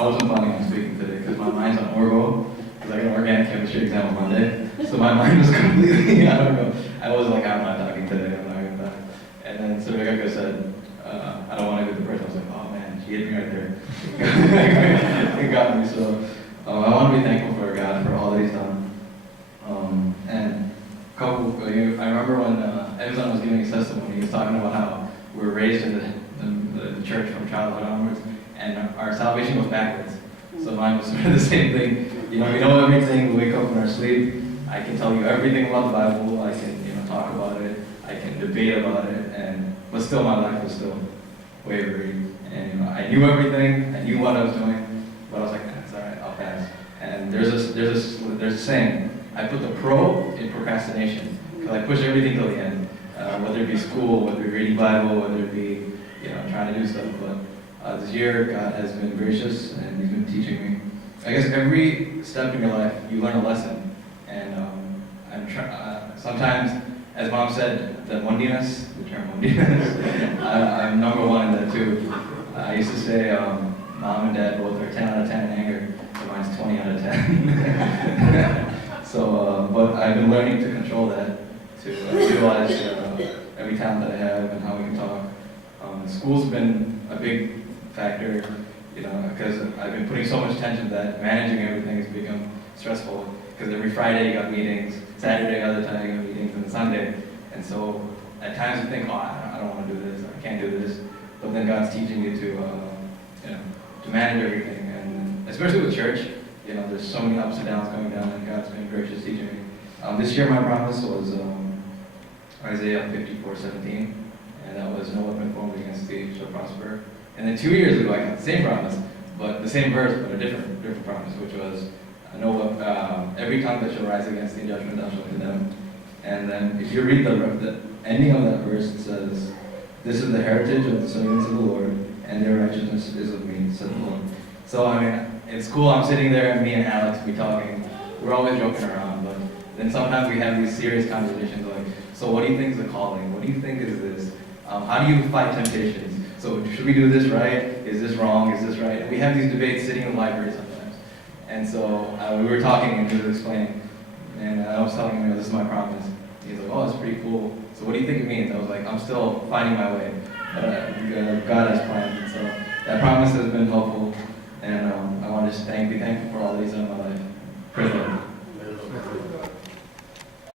I wasn't planning on speaking today because my mind's on Horeb, because I got an organic chemistry exam on Monday. So my mind was completely, I don't know. I was like, I'm not talking today, I'm not going to talk. And then so Rebecca said, I don't want to be the person. I was like, oh man, she hit me right there. It got me. So I want to be thankful for God for all that He's done. And I remember when Edison was giving his testimony, he was talking about how we were raised in the church from childhood onwards, and our salvation goes backwards. So mine was sort of the same thing. We know everything. We wake up in our sleep. I can tell you everything about the Bible. I can, talk about it. I can debate about it, but still, my life was still wavering. And I knew everything. I knew what I was doing, but I was like, it's all right. I'll pass. And there's a saying. I put the pro in procrastination because I push everything till the end, whether it be school, whether it be reading Bible, whether it be trying to do stuff. But this year, God has been gracious and He's been teaching me. I guess every step in your life, you learn a lesson. And sometimes, as Mom said, the term ondiness, I'm number one in that too. I used to say Mom and Dad both are 10 out of 10 in anger, but mine's 20 out of 10. But I've been learning to control that, to utilize every talent that I have and how we can talk. School's been a big factor, because I've been putting so much attention that managing everything has become stressful. Because every Friday you got meetings, Saturday other time you got meetings, and Sunday. And so at times you think, oh, I don't want to do this, I can't do this. But then God's teaching you to manage everything, and especially with church. There's so many ups and downs coming down, and God's been gracious teaching me. This year my promise was Isaiah 54:17, and that was no weapon formed against thee shall prosper. And then 2 years ago I got the same promise, but the same verse, but a different promise, which was every tongue that shall rise against thee in judgment thou shalt condemn. And then if you read the ending of that verse, it says, "This is the heritage of the servants of the Lord, and their righteousness is of me," said the Lord. So in school, I'm sitting there, and me and Alex be talking. We're always joking around, but then sometimes we have these serious conversations like, so what do you think is a calling? What do you think is this? How do you fight temptations? So should we do this right? Is this wrong? Is this right? And we have these debates sitting in the library sometimes. And so we were talking, and he was explaining, and I was telling him, this is my promise. He's like, oh, that's pretty cool. So what do you think it means? I was like, I'm still finding my way. God has plans, and so that promise has been helpful. And I want to just be thankful for all that He's done in my life. Praise the Lord.